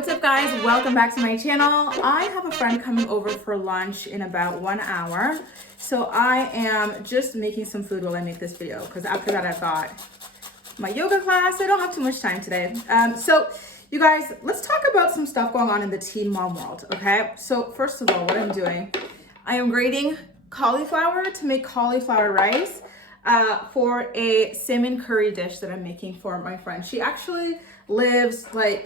What's up guys, welcome back to my channel. I have a friend coming over for lunch in about 1 hour. So I am just making some food while I make this video because after that I've got my yoga class. I don't have too much time today. So you guys, let's talk about some stuff going on in the teen mom world, okay? So first of all, what I'm doing, I am grating cauliflower to make cauliflower rice for a salmon curry dish that I'm making for my friend. She actually lives maybe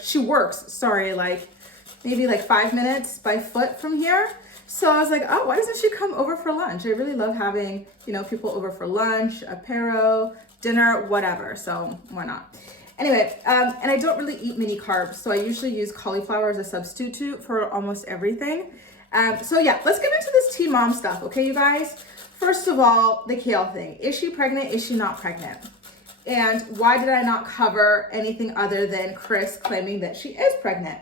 like 5 minutes by foot from here. So I was like, oh, why doesn't she come over for lunch? I really love having, people over for lunch, apéro, dinner, whatever. So why not? Anyway, and I don't really eat many carbs. So I usually use cauliflower as a substitute for almost everything. So yeah, let's get into this teen mom stuff. Okay, you guys? First of all, the kale thing. Is she pregnant? Is she not pregnant? And why did I not cover anything other than Chris claiming that she is pregnant?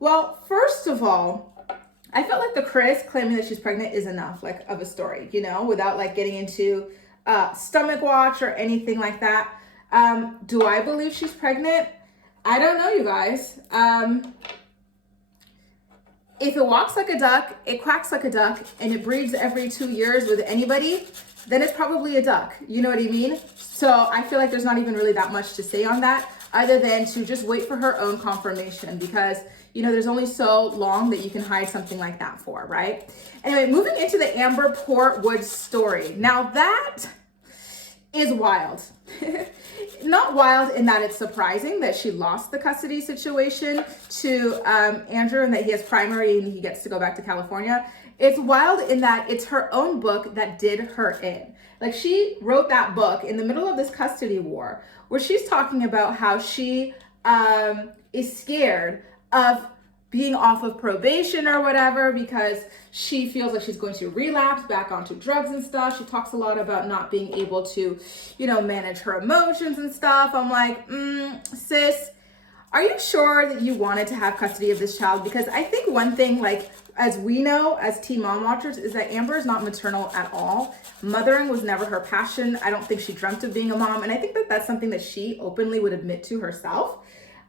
Well, first of all, I felt like the Chris claiming that she's pregnant is enough, like, of a story, without like getting into stomach watch or anything like that. Do I believe she's pregnant? I don't know, you guys. If it walks like a duck, it quacks like a duck, and it breeds every 2 years with anybody, then it's probably a duck. You know what I mean? So I feel like there's not even really that much to say on that, other than to just wait for her own confirmation, because there's only so long that you can hide something like that for, right? Anyway, moving into the Amber Portwood story. Now that is wild. Not wild in that it's surprising that she lost the custody situation to Andrew and that he has primary and he gets to go back to California. It's wild in that it's her own book that did her in. Like, she wrote that book in the middle of this custody war where she's talking about how she is scared of being off of probation or whatever because she feels like she's going to relapse back onto drugs and stuff. She talks a lot about not being able to, manage her emotions and stuff. I'm like, sis, are you sure that you wanted to have custody of this child? Because I think one thing, like, as we know, as teen mom watchers, is that Amber is not maternal at all. Mothering was never her passion. I don't think she dreamt of being a mom. And I think that that's something that she openly would admit to herself.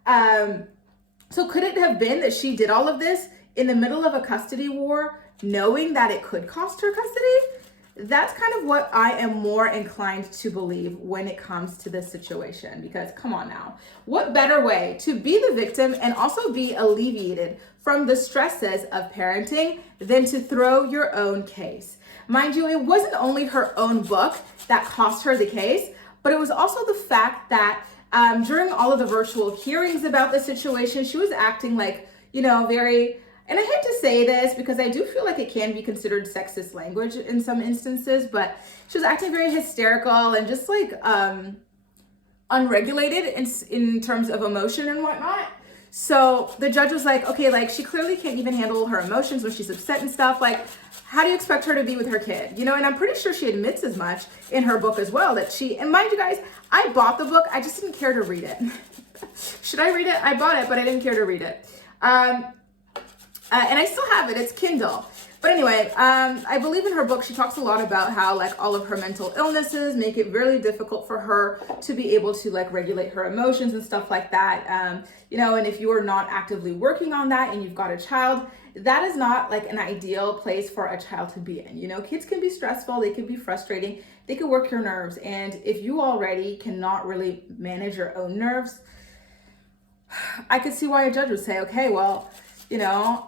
So could it have been that she did all of this in the middle of a custody war, knowing that it could cost her custody? That's kind of what I am more inclined to believe when it comes to this situation, because come on now, what better way to be the victim and also be alleviated from the stresses of parenting than to throw your own case? Mind you, it wasn't only her own book that cost her the case, but it was also the fact that during all of the virtual hearings about the situation, she was acting like, very, and I hate to say this because I do feel like it can be considered sexist language in some instances, but she was acting very hysterical and just like unregulated in terms of emotion and whatnot. So the judge was like, okay, like, she clearly can't even handle her emotions when she's upset and stuff. Like, how do you expect her to be with her kid? And I'm pretty sure she admits as much in her book as well, that and mind you guys, I bought the book. I just didn't care to read it. Should I read it? I bought it, but I didn't care to read it. And I still have it. It's Kindle. But anyway, I believe in her book, she talks a lot about how, like, all of her mental illnesses make it really difficult for her to be able to, like, regulate her emotions and stuff like that. And if you are not actively working on that and you've got a child, that is not like an ideal place for a child to be in. Kids can be stressful, they can be frustrating, they can work your nerves. And if you already cannot really manage your own nerves, I could see why a judge would say, okay, well,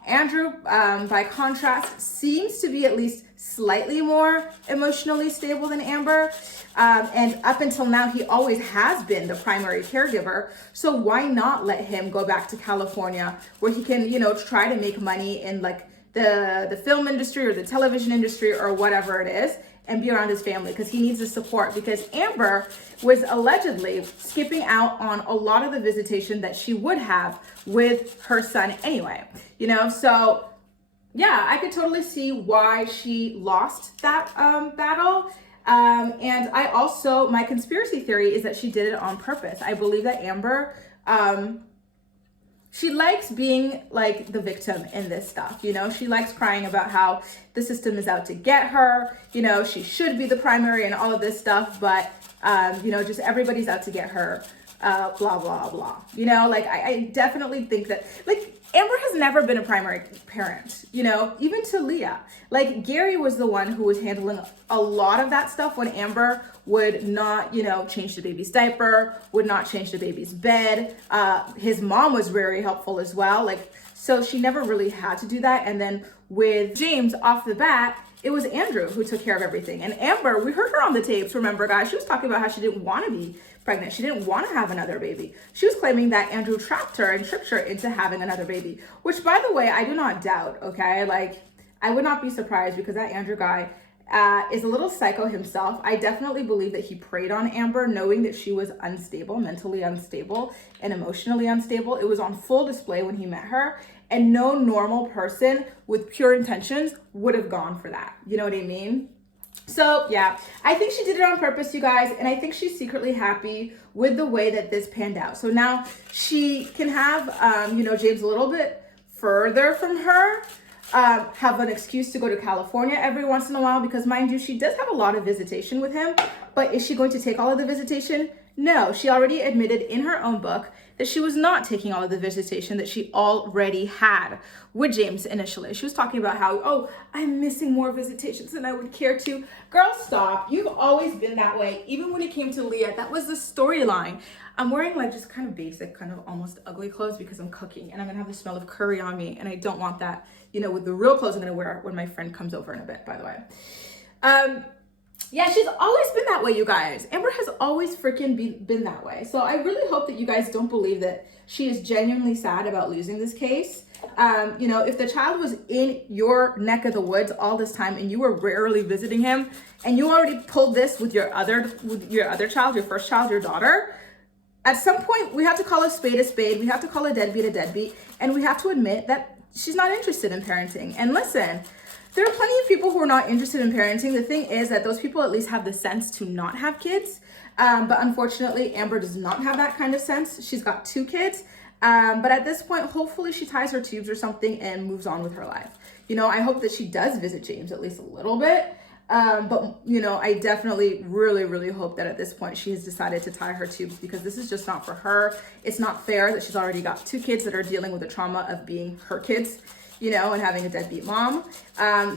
Andrew, by contrast, seems to be at least slightly more emotionally stable than Amber. And up until now, he always has been the primary caregiver. So why not let him go back to California where he can, try to make money in like the film industry or the television industry or whatever it is, and be around his family, because he needs the support, because Amber was allegedly skipping out on a lot of the visitation that she would have with her son anyway, so yeah, I could totally see why she lost that battle. And I also, my conspiracy theory is that she did it on purpose. I believe that Amber, she likes being like the victim in this stuff. She likes crying about how the system is out to get her. She should be the primary and all of this stuff. But You know, just everybody's out to get her, blah, blah, blah. You know, like I definitely think that, like, Amber has never been a primary parent, you know, even to Leah. Like, Gary was the one who was handling a lot of that stuff when Amber would not, you know, change the baby's diaper, would not change the baby's bed. His mom was very helpful as well. Like, so she never really had to do that. And then with James off the bat, it was Andrew who took care of everything. And Amber, we heard her on the tapes, remember guys, she was talking about how she didn't want to be pregnant. She didn't want to have another baby. She was claiming that Andrew trapped her and tricked her into having another baby, which, by the way, I do not doubt, okay? Like, I would not be surprised because that Andrew guy is a little psycho himself. I definitely believe that he preyed on Amber, knowing that she was unstable, mentally unstable and emotionally unstable. It was on full display when he met her, and no normal person with pure intentions would have gone for that. You know what I mean? So yeah, I think she did it on purpose, you guys, and I think she's secretly happy with the way that this panned out. So now she can have, you know, James a little bit further from her, have an excuse to go to California every once in a while, because mind you, she does have a lot of visitation with him, but is she going to take all of the visitation? No, she already admitted in her own book that she was not taking all of the visitation that she already had with James initially. She was talking about how, oh, I'm missing more visitations than I would care to. Girl, stop. You've always been that way. Even when it came to Leah, that was the storyline. I'm wearing like just kind of basic, kind of almost ugly clothes because I'm cooking and I'm gonna have the smell of curry on me, and I don't want that, you know, with the real clothes I'm gonna wear when my friend comes over in a bit, by the way. Yeah, she's always been that way, you guys. Amber has always freaking been that way. So I really hope that you guys don't believe that she is genuinely sad about losing this case. You know, if the child was in your neck of the woods all this time and you were rarely visiting him, and you already pulled this with your other child, your first child, your daughter, at some point we have to call a spade a spade. We have to call a deadbeat, and we have to admit that she's not interested in parenting. And listen, there are plenty of people who are not interested in parenting. The thing is that those people at least have the sense to not have kids. But unfortunately, Amber does not have that kind of sense. She's got 2 kids. But at this point, hopefully she ties her tubes or something and moves on with her life. You know, I hope that she does visit James at least a little bit. But, you know, I definitely really hope that at this point she has decided to tie her tubes, because this is just not for her. It's not fair that she's already got 2 kids that are dealing with the trauma of being her kids, you know, and having a deadbeat mom.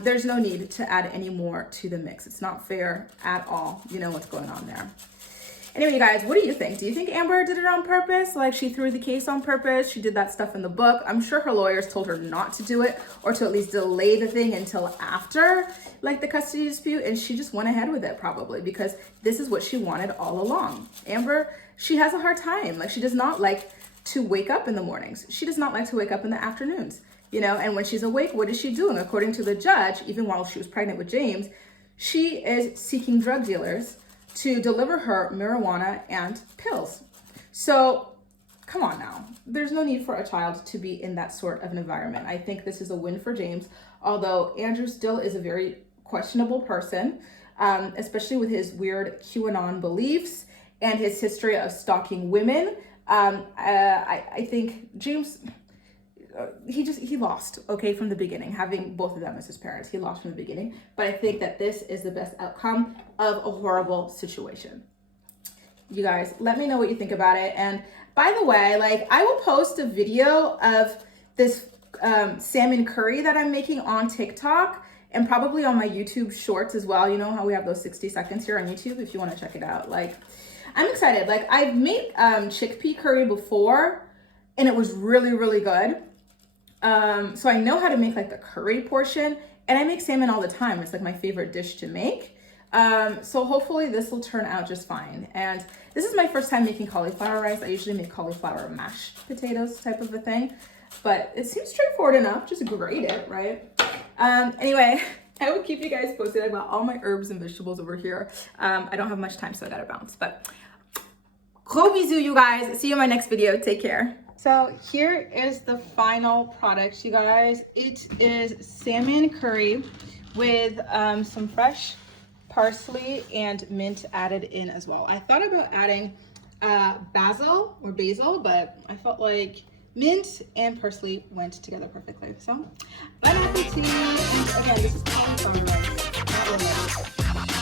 There's no need to add any more to the mix. It's not fair at all. You know what's going on there. Anyway, you guys, what do you think? Do you think Amber did it on purpose? Like, she threw the case on purpose? She did that stuff in the book. I'm sure her lawyers told her not to do it, or to at least delay the thing until after, like, the custody dispute, and she just went ahead with it probably because this is what she wanted all along. Amber, she has a hard time. Like, she does not like to wake up in the mornings. She does not like to wake up in the afternoons. You know, and when she's awake, what is she doing? According to the judge, even while she was pregnant with James, she is seeking drug dealers to deliver her marijuana and pills. So come on now. There's no need for a child to be in that sort of an environment. I think this is a win for James, although Andrew still is a very questionable person, especially with his weird QAnon beliefs and his history of stalking women. I think James, he lost, okay, from the beginning. Having both of them as his parents, he lost from the beginning. But I think that this is the best outcome of a horrible situation. You guys, let me know what you think about it. And by the way, like, I will post a video of this salmon curry that I'm making on TikTok, and probably on my YouTube shorts as well. You know how we have those 60 seconds here on YouTube if you want to check it out. Like, I'm excited. Like, I've made chickpea curry before, and it was really good. So I know how to make like the curry portion, and I make salmon all the time. It's like my favorite dish to make. So hopefully this will turn out just fine. And this is my first time making cauliflower rice. I usually make cauliflower mashed potatoes type of a thing, but it seems straightforward enough. Just grate it, right? Anyway, I will keep you guys posted about all my herbs and vegetables over here. I don't have much time, so I gotta bounce, but gros bisous, you guys. See you in my next video. Take care. So here is the final product, you guys. It is salmon curry with some fresh parsley and mint added in as well. I thought about adding basil, but I felt like mint and parsley went together perfectly. So, bon appetit. And again, this is cauliflower rice, not lemon.